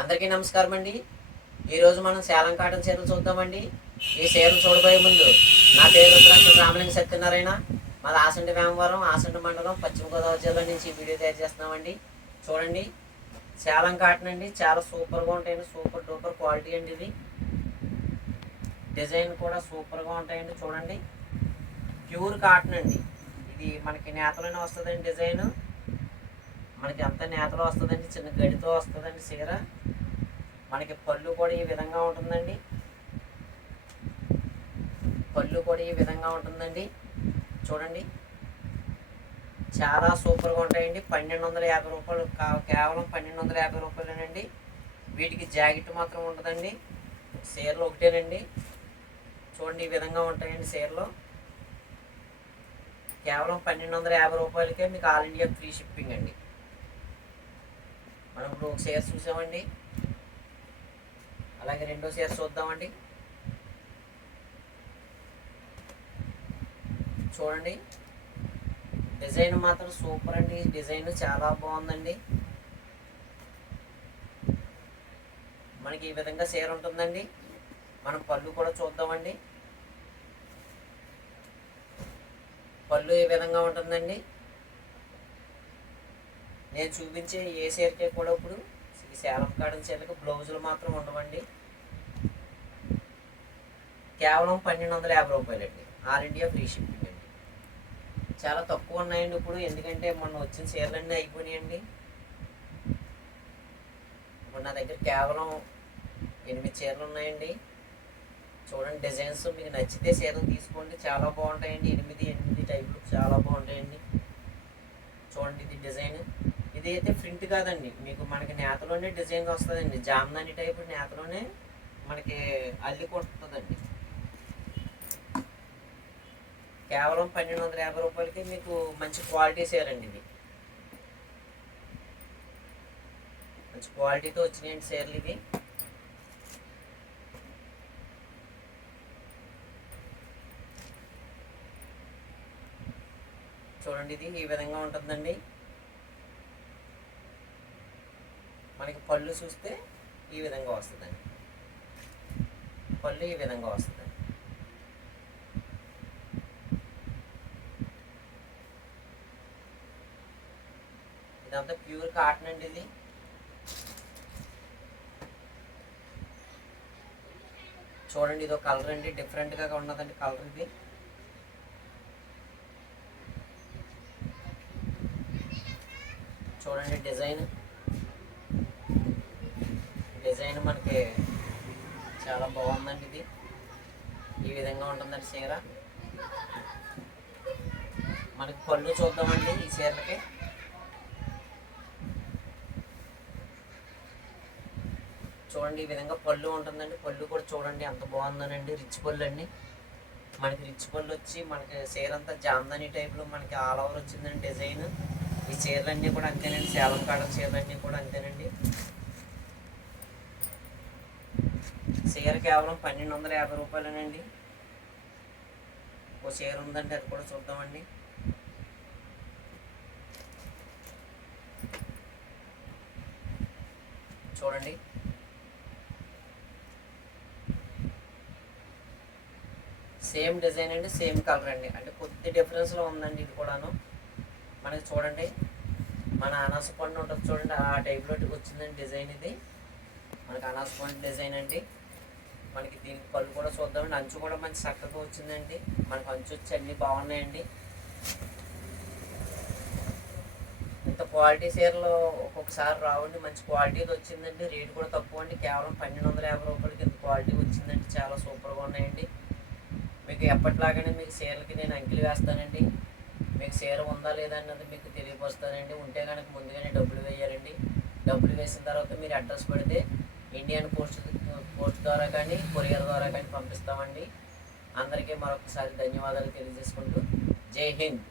అందరికీ నమస్కారం అండి. ఈరోజు మనం సేలం కాటన్ చీరలు చూద్దామండి. ఈ చీరలు చూడబోయే ముందు నా పేరు ఉత్తరాక్ష రామలింగ సత్యనారాయణ. మాది ఆసండి వేమవరం ఆసండి మండలం పశ్చిమ గోదావరి జిల్లా నుంచి వీడియో తయారు చేస్తున్నామండి. చూడండి. సేలం కాటన్ అండి. చాలా సూపర్గా ఉంటాయండి. సూపర్ డూపర్ క్వాలిటీ అండి ఇది డిజైన్ కూడా సూపర్గా ఉంటాయండి. చూడండి. ప్యూర్ కాటన్ అండి. ఇది మనకి నేతలోనే వస్తుందండి డిజైన్. మనకి అంత నేతలో వస్తుందండి? చిన్న గడితో వస్తుందండి చీర. మనకి పళ్ళు కూడా ఈ విధంగా ఉంటుందండి. పళ్ళు కూడా ఈ విధంగా ఉంటుందండి. చూడండి. చాలా సూపర్గా ఉంటాయండి. పన్నెండు వందల యాభై రూపాయలు కా- కేవలం పన్నెండు వందల యాభై రూపాయలేనండి. వీటికి జాకెట్ మాత్రం ఉండదండి చీరలు ఒకటేనండి. చూడండి ఈ విధంగా ఉంటాయండి చీరలు. కేవలం పన్నెండు వందల యాభై రూపాయలకే మీకు ఆల్ ఇండియా ఫ్రీ షిప్పింగ్ అండి. మనం ఇప్పుడు ఒక షేర్ చూసామండి. అలాగే రెండో షేర్ చూద్దామండి. చూడండి. డిజైన్ మాత్రం సూపర్ అండి. డిజైన్ చాలా బాగుందండి. మనకి ఈ విధంగా షేర్ ఉంటుందండి. మనం పళ్ళు కూడా చూద్దామండి. పళ్ళు ఈ విధంగా ఉంటుందండి? నేను చూపించే ఏ షేర్కే కూడా ఇప్పుడు సేలం కాడిన చీరలకు బ్లౌజులు మాత్రం ఉండవండి. కేవలం పన్నెండు వందల యాభై రూపాయలండి. ఆల్ ఇండియా ఫ్రీ షిప్పింగ్ అండి. చాలా తక్కువ ఉన్నాయండి ఇప్పుడు. ఎందుకంటే మొన్న వచ్చిన చీరలన్నీ అయిపోయినాయండి. ఇప్పుడు నా దగ్గర కేవలం ఎనిమిది చీరలు ఉన్నాయండి. చూడండి డిజైన్స్ మీకు నచ్చితే చీరలు తీసుకోండి. చాలా బాగుంటాయండి. ఎనిమిది ఎనిమిది టైపులు చాలా బాగుంటాయండి. చూడండి ఇది డిజైన్ ఇదైతే ప్రింట్ కాదండి. మీకు మనకి నేతలోనే డిజైన్ వస్తుందండి. జామ్దాని టైపు నేతలోనే మనకి అల్లి కొడుతుందండి కేవలం పన్నెండు వందల యాభై రూపాయలకి మీకు మంచి క్వాలిటీ సేరండి ఇది. మంచి క్వాలిటీతో వచ్చినాయండి సేర్లు ఇవి. చూడండి ఇది ఈ విధంగా ఉంటుందండి. మనకి పళ్ళు చూస్తే ఈ విధంగా వస్తుందండి. పళ్ళు ఈ విధంగా వస్తుంది ఇదంతా ప్యూర్ కాటన్ అండి ఇది. చూడండి ఇది ఒక కలర్ అండి. డిఫరెంట్గా ఉన్నదండి కలర్ ఇది. చూడండి డిజైన్. డిజైన్ మనకి చాలా బాగుందండి ఇది. ఈ విధంగా ఉంటుందండి చీర. మనకి పళ్ళు చూద్దామండి ఈ చీరలకి. చూడండి ఈ విధంగా పళ్ళు ఉంటుందండి. పళ్ళు కూడా చూడండి ఎంత బాగుందనండి. రిచ్ పళ్ళు అండి మనకి రిచ్ పళ్ళు వచ్చి మనకి చీర అంతా జామ్దాని టైప్లో మనకి ఆల్ ఓవర్ వచ్చిందండి డిజైన్. ఈ చీరలన్నీ కూడా అంతేనండి. సేలం కాడ చీరలన్నీ కూడా అంతేనండి. చీర కేవలం పన్నెండు వందల యాభై రూపాయలేనండి. ఓ చీర ఉందండి అది కూడా చూద్దామండి. చూడండి. సేమ్ డిజైన్ అండి సేమ్ కలర్ అండి. అంటే కొద్ది డిఫరెన్స్లో ఉందండి ఇది కూడాను. మనకి చూడండి. మన అనాస పండు ఉంటుంది చూడండి ఆ టైప్లో వచ్చిందండి డిజైన్ ఇది. మనకి అనాస పండు డిజైన్ అండి. మనకి దీని పళ్ళు కూడా చూద్దామండి. అంచు కూడా మంచి చక్కగా వచ్చిందండి. మనకి అంచు వచ్చి అన్నీ బాగున్నాయండి. ఇంత క్వాలిటీ చీరలు ఒక్కొక్కసారి రావండి. మంచి క్వాలిటీది వచ్చిందండి. రేట్ కూడా తక్కువ అండి. కేవలం పన్నెండు వందల యాభై రూపాయలకి ఇంత క్వాలిటీ వచ్చిందండి. చాలా సూపర్గా ఉన్నాయండి. మీకు ఎప్పటిలాగానే మీకు చీరలకి నేను అంకిలు వేస్తానండి. మీకు చీర ఉందా లేదా అన్నది మీకు తెలియపరుస్తానండి. ఉంటే కనుక ముందుగానే డబ్బులు వేయాలండి. డబ్బులు వేసిన తర్వాత మీరు అడ్రస్ పెడితే ఇండియన్ పోస్ట్ ద్వారా కానీ కొరియర్ ద్వారా కానీ పంపిస్తామండి. అందరికీ మరొకసారి ధన్యవాదాలు తెలియజేసుకుంటూ. జై హింద్.